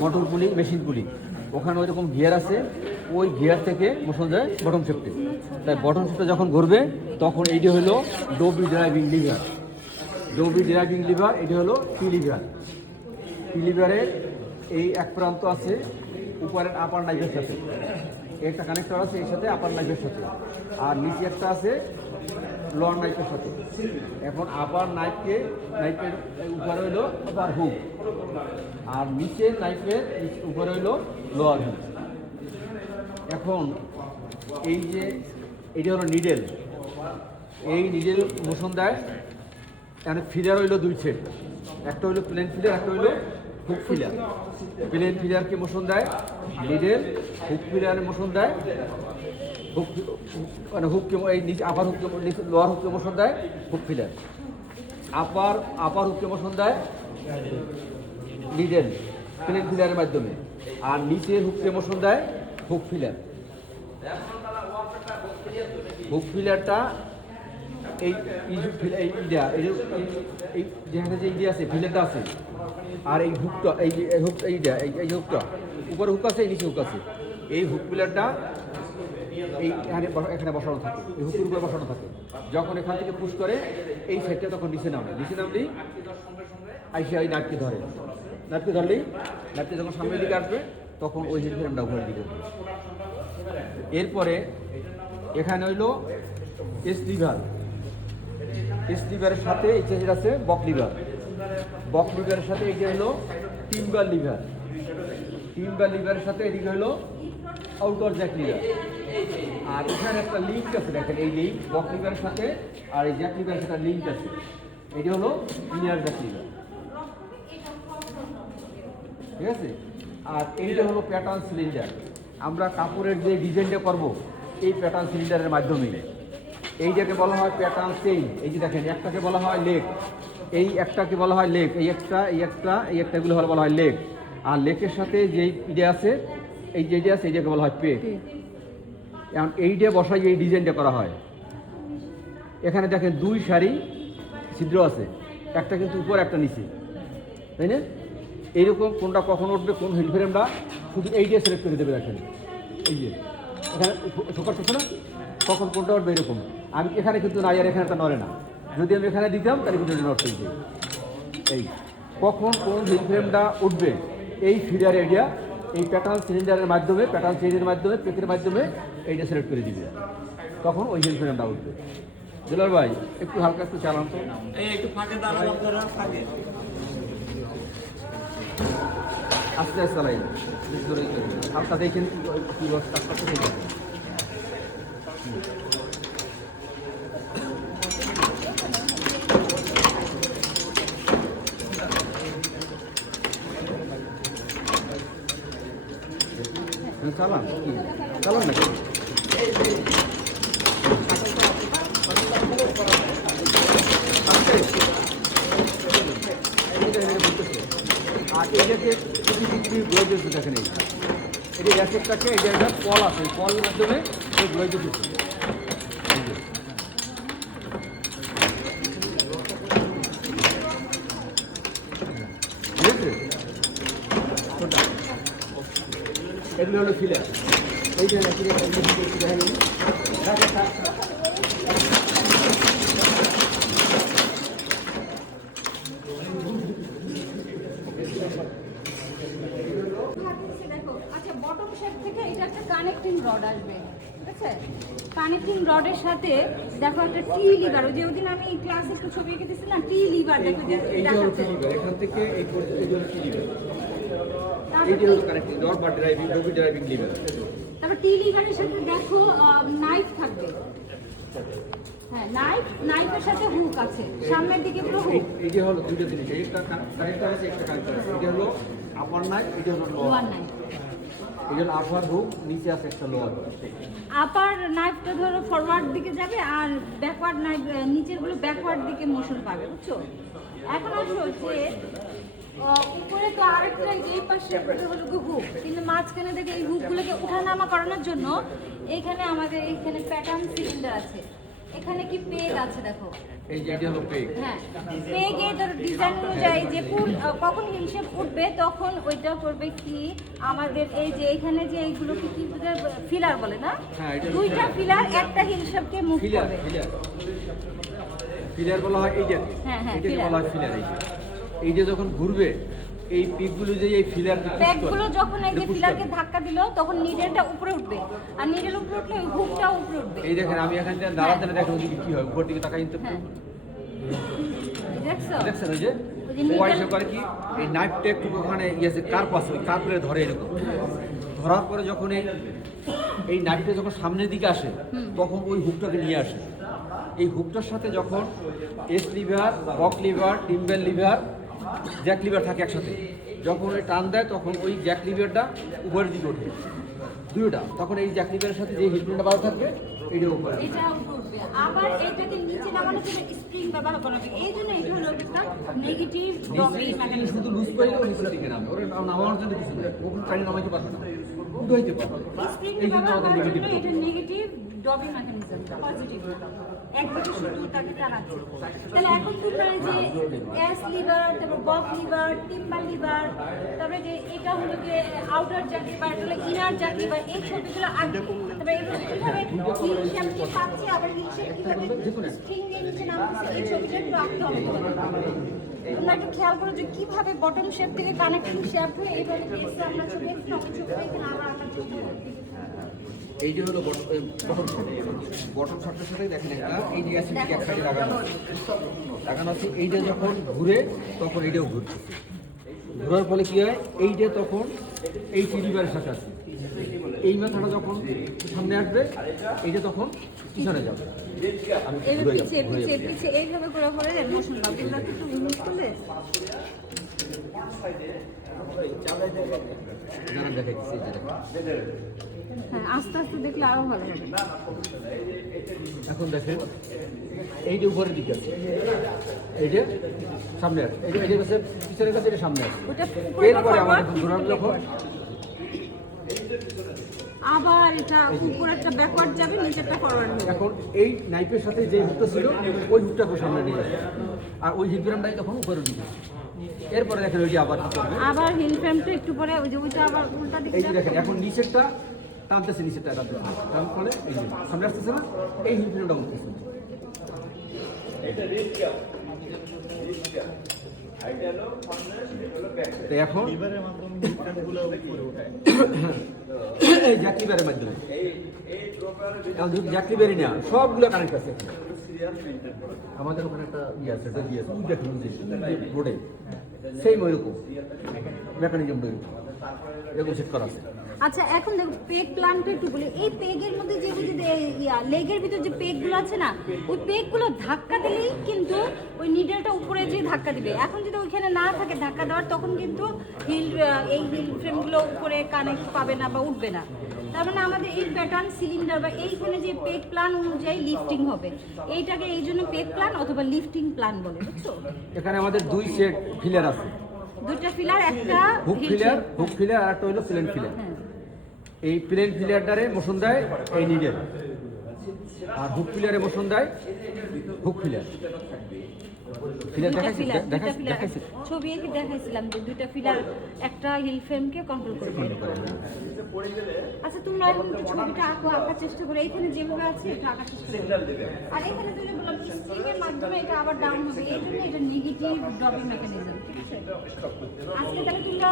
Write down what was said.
Motor পুলি, machine পুলি, ওখানে ওই রকম গিয়ার আছে, ওই গিয়ার থেকে মোশন যায় বটম শেফটে। তাই বটম শেফটে যখন ঘুরবে তখন এইটি হলো ডবি ড্রাইভিং লিভার। ডবি ড্রাইভিং লিভার এটি হলো পি লিভার। পি লিভারের এই এক প্রান্ত আছে উপরের আপার নাইফের সাথে, একটা কানেক্টর আছে এর সাথে আপার নাইফের সাথে, আর নিচে একটা আছে লোয়ার নাইফের সাথে। এখন আপার নাইফের উপরে হইলো আপার হুক, আর নিচের নাইফের উপরে হইলো লোয়ার হুক। এখন এই যে এটা হলো নিডেল, এই নিডেল মোশন দেয়। এখানে ফিলার হইলো দুই সেট, একটা হইলো প্লেন ফিলার, একটা হইলো হুক ফিলার। প্লেন ফিলারকে মোশন দেয় নিডেল, হুক ফিলারে মোশন দেয় হুক, মানে হুককে এই নিচে আপার হুককে, লোয়ার হুককে মোশন দেয় হুক ফিলার। আপার হুককে মোশন দেয় নিডেল প্লেন ফিলারের মাধ্যমে, আর নিচের হুককে মোশন দেয় হুক ফিলার। হুক ফিলারটা এই ইডিয়া, এই যেখানে যে ইডিয়া আছে ফিলারটা আছে, আর এই হুকটা, এই যে হুক, এইটা এই হুকটা উপরে হুক আছে, এই নিচে হুক আছে। এই হুক ফিলারটা এই এখানে বসানো থাকে, এই হুকের উপরে বসানো থাকে। যখন এখান থেকে পুশ করে এই সাইডটা তখন নিচে নামলেই আইসে ওই নাটকে ধরে, নাটকে ধরলেই নাটকে যখন সামনের দিকে আসবে তখন ওই হিল ফ্রেমটা উপরের দিকে উঠবে। এরপরে এখানে হইলো এস লিভার। এস লিভারের সাথে এই যে আছে বক লিভার। বক লিভারের সাথে এই যে হলো টিম্বার লিভার। টিম্বার লিভারের সাথে এদিকে হলো আউটার জ্যাক লিভার। আর এখানে একটা লিঙ্ক আছে, দেখেন এই লিঙ্ক বক লিভারের সাথে আর এই জ্যাক লিভারের সাথে লিঙ্ক আছে, এটি হলো ইনার জ্যাক লিভার। ঠিক আছে। আর এইটা হলো প্যাটার্ন সিলিন্ডার। আমরা কাপড়ের যে ডিজাইনটা করব এই প্যাটার্ন সিলিন্ডারের মাধ্যমে। এইটাকে বলা হয় প্যাটার্ন চেইন। এই যে দেখেন একটাকে বলা হয় লেগ, এই একটাকে বলা হয় লেগ, এই একটাগুলো বলা হয় লেগ। আর লেগের সাথে যেই ইডে আছে, এই যে আছে এইটাকে বলা হয় পেট। এখন এইটা বসাই এই ডিজাইনটা করা হয়। এখানে দেখেন দুই সারি ছিদ্র আছে, একটা কিন্তু উপর একটা নিচে, তাই না? এইরকম কোনটা কখন উঠবে, কোন হিল ফ্রেমটা শুধু এইটা সিলেক্ট করে দেবে। দেখেন এই যে এখানে ঠোকার ঠোকা না, কখন কোনটা উঠবে এরকম। আমি এখানে কিন্তু নাই, আর এখানে একটা নড়ে না। যদি আমি এখানে দিতাম তাহলে কিন্তু নড়তে দিতে। এই কখন কোন হিল ফ্রেমটা উঠবে এই ফিডার এরিয়া এই প্যাটার্ন সিলিন্ডারের মাধ্যমে, প্যাটার্ন চেইনের মাধ্যমে, পেকের মাধ্যমে এইটা সিলেক্ট করে দিবে, তখন ওই হিল ফ্রেমটা উঠবে। জুলার ভাই একটু হালকা একটু চালান তো, একটু ফাঁকে দাঁড়ালাম, ফাঁকে আস্তে আস্তে চালাই, হালকা দেখেন কি অবস্থা। চালান কি চালান নাকি? আর এইটাকে দেখেন, এই র্যাকেটটাকে এই যে একটা কল আছে, কলের মাধ্যমে এই গ্লোয়ে দিচ্ছে। এগুলো হলো ফিলার। এই যে দেখেন কানেক্টিং রড আসবে, ঠিক আছে? কানেক্টিং রডের সাথে দেখো একটা টি লিভার, ওই যে ওদিন আমি ক্লাসে একটু ছবি এঁকে দিচ্ছি না, টি লিভার দেখো দেখাচ্ছে। এখান থেকে এই টি লিভার, এইটা হলো কানেক্টিং রড বা ড্রাইভিং, ডবি ড্রাইভিং লিভার। তারপর টি লিভারের সাথে দেখো নাইফ থাকবে। হ্যাঁ, নাইফের সাথে হুক আছে, সামনের দিকে পুরো হুক। এই যে হলো দুটো জিনিস, একটা কানেক্টর আছে, একটা কানেক্টর আছে। এটা হলো আপার নাইফ, এটা হলো লোয়ার নাইফ। এই জন্য আপার হুক, নিচে আছে একটা লোয়ার। আপার নাইফটা ধরো ফরওয়ার্ড দিকে যাবে, আর ব্যাকওয়ার্ড নাইফ নিচেরগুলো ব্যাকওয়ার্ড দিকে মোশন পাবে, বুঝছো? এখন আসো যে উপরে তো আরেকটা এই পাশে হলো হুক, কিন্তু মাঝখানে দেখে এই হুকগুলোকে উঠানামা করানোর জন্য এইখানে আমাদের এইখানে প্যাটার্ন সিলিন্ডার আছে। এখানে কি পেগ আছে দেখো। এই যে এটা হলো পেগ। হ্যাঁ, পেগে ধর ডিজাইন অনুযায়ী যে কখন হিল শেপ উঠবে তখন ওইটা করবে কি আমাদের এই যে এখানে যে এইগুলো কি কি ফিলার বলে না, হ্যাঁ, এটা দুইটা ফিলার একটা হিল শেপকে মুভ ফিলার করবে। ফিলার বলা হয় এইটাকে। হ্যাঁ, হ্যাঁ, এটাকে ফিলার। বলা হয় ফিলার। এই যে যখন ঘুরবে এই পিকগুলো যে এই ফিলারকে পুশ করে, ব্যাগগুলো যখন এই যে এটা push ফিলারকে করে। ধাক্কা দিল তখন নিডেলটা উপরে উঠবে, আর নিডেল উপরে উঠলে ওই হুকটাও উপরে উঠবে। এই দেখেন আমি এখান থেকে দাঁড়াতে না দেখেন ওদিকে কি হয়, উপর দিকে তাকাই নিতে হ্যাঁ, দেখছো? দেখছেন ওই যে ওই যে ওয়াই needle- করে কি এই নাইফটা একটু ওখানে ইয়েছে কার্প আছে, ওই কার্পে ধরে এরকম ধরার পরে যখন এই নাইফটা যখন সামনের দিকে আসে তখন ওই হুকটাকে নিয়ে আসে। এই হুকটার সাথে যখন এস লিভার, বক লিভার, টিম্বেল লিভার, জ্যাক লিভার থাকে একসাথে, যখন ওই টান দেয় তখন ওই জ্যাক লিভারটা উপরের দিকে ওঠে দুইটা, তখন এই জ্যাক লিভারের সাথে যে হিলটা বাধা থাকবে এইটা উপরে। এটা উপরে উঠবে। আবার এটাকে নিচে নামানোর জন্য স্প্রিং ব্যবহার করা হবে। এই জন্য এটা হলো একটা নেগেটিভ ড্রপিং মেকানিজম। শুধু লুজ করে দিলে নিচের দিকে নামবে, ওরা নামানোর জন্য কিছু নেই, ওখানে টাইম নামাইতে পারবে না, উল্টো হইতে পারবে। স্প্রিং এই জন্য ব্যবহার আমাদের করার নেগেটিভ। জন্য এটা নেগেটিভ ড্রপিং মেকানিজম, পজিটিভ। একদিকে শুধু তাকে টানাচ্ছে। তাহলে এখন তোমরা এই যে এস লিভার, তারপর বক লিভার, টিম্বাল লিভার, তারপরে যে এটা হলো যে আউটার জ্যাক লিভার, তাহলে ইনার জ্যাক লিভার, এই ছবিগুলো আগে তারপরে এগুলো কিভাবে হিল শেপকে পাচ্ছে, আবার হিল শেপ কিভাবে স্প্রিং দিয়ে নিচে নামছে, এই ছবিটা একটু আঁকতে হবে তোমাদের। তোমরা একটু খেয়াল করো যে কিভাবে বটম শেপ থেকে কানেক্টিং শেপ হয়ে এইভাবে গেছে। আমরা ছবি দেখছি, আমি ছবি এখানে আবার আমরা ছবি দেখি। এই যে হলো বটম শটের সাথে দেখেন একটা এই যে আছে এক সাইডে লাগানো আছে। লাগানো আছে, এইটা যখন ঘুরে তখন এইটাও ঘুরতেছে, ঘোরার ফলে কি হয় এইটা তখন এই টিলিবারের সাথে আছে, এই মাথাটা যখন সামনে আসবে এইটা তখন পিছনে যাবে। আমি এইভাবে ঘুরে যাবো, পিছিয়ে ঘুরে পিছিয়ে যাবো। পিছিয়ে এইভাবে করে করে মোশন পাবে। এগুলো একটু মুভ করলে দাঁড়ান, দেখা গেছে, এই যে দেখেন। হ্যাঁ, আস্তে আস্তে দেখলে আরো ভালো হবে। এখন দেখেন এইটা উপরের দিকে আছে, এইটা সামনে আছে, এইটা কাছে পিছনের কাছে, এটা সামনে আছে। ওটা উপরে এরপরে forward, আমাদের ঘোরানো যখন আবার এটা উপরে একটা ব্যাকওয়ার্ড যাবে, নিচেরটা ফরওয়ার্ড হবে। এখন এই নাইফের সাথে যে হুকটা ছিল ওই হুকটাকে সামনে নিয়ে যাবে, আর ওই হিলগ্রামটাই তখন উপরে দিবে। এরপরে দেখেন ওই যে আবার কি করবে, আবার হিল ফ্রেমটা একটু পরে ওই যে ওইটা আবার উল্টা এই দিকে যে দেখেন এখন নিচেরটা টানতেছে, নিচেরটা টানতেছে, টান ফলে এই যে সামনে আসতেছে না, এই হিলগ্রামটা উঠতেছে। তো এখন এই জ্যাকলিবারের মাধ্যমে জ্যাকলিবারই না সবগুলো কানেক্ট আছে। আমাদের ওখানে একটা ইয়ে আছে, একটা ইয়ে আছে, দেখুন রোডে সেই ওইরকম মেকানিজম এরকম সেট করা আছে। আচ্ছা, এখন দেখো পেগ প্ল্যানটা একটু বলি। এই পেগের মধ্যে যে লেগের ভিতর যে পেগগুলো আছে না, ওই পেগগুলো ধাক্কা দিলেই কিন্তু ওই নিডেলটা উপরে যে ধাক্কা দিবে। এখন যদি ওইখানে না থাকে ধাক্কা দেওয়ার, তখন কিন্তু এই হিল ফ্রেমগুলো উপরে কানেক্ট পাবে না বা উঠবে না। তার মানে আমাদের এই প্যাটার্ন সিলিন্ডার বা এইখানে যে পেগ প্ল্যান অনুযায়ী লিফটিং হবে। এইটাকে এই জন্য পেগ প্ল্যান অথবা লিফটিং প্ল্যান বলে, বুঝছো? এখানে আমাদের দুই সেট ফিলার আছে, দুইটা ফিলার, একটা hook heel filler, shape। Hook filler, আর একটা হলো প্লেন ফিলার। হ্যাঁ। এই প্লেন ফিলারটারে মোশন দেয় এই নিডেল, আর হুক ফিলারে মোশন দেয় হুক ফিলার। ফিলার দুইটা দেখাইছি, ফিলার, দুইটা ফিলার। দেখাইছি। ছবি এঁকে দেখাইছিলাম যে দুইটা ফিলার একটা হিল ফ্রেমকে কন্ট্রোল করবে। আচ্ছা, তোমরা এখন একটু ছবিটা আঁকো, আঁকার চেষ্টা করো। এইখানে যেভাবে আছে এটা আঁকার চেষ্টা করো। আর এখানে দুইটা বললাম স্প্রিংয়ের মাধ্যমে এটা আবার ডাউন হবে, এই জন্য এটা নেগেটিভ ড্রপিং মেকানিজম। ঠিক আছে, আজকে তাহলে তোমরা